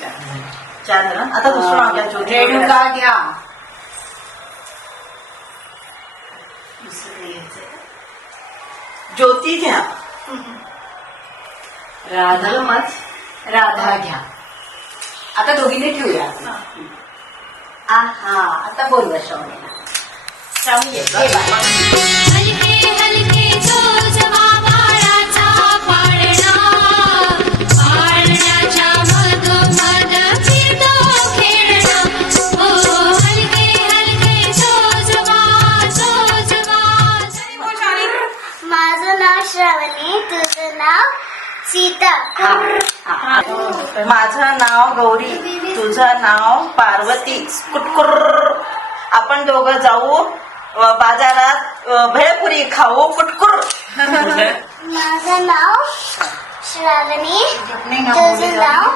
चार जण. आता दुसरं नाव घ्या. ज्योती रेणुका घ्या. दुसरं काही घ्यायचंय का? ज्योती घ्या. राधा घ्या. आता दोघींनी ठेवूया. आहा, आता बोल वर्षावणीला. श्रावणी घे. हलके हलके जोजवा वाळाचा पाळणा, पाळण्याच्या मधोमध फिरतो खेळणा. हो हलके हलके जोजवा जोजवा. माझं नाव श्रावणी, तुझं नाव सीता. माझं नाव गौरी, तुझं नाव पार्वती. कुटकुर. आपण दोघं जाऊ बाजारात, भेळपुरी खाऊ. कुटकुर. माझं नाव श्रावणी, तुझं नाव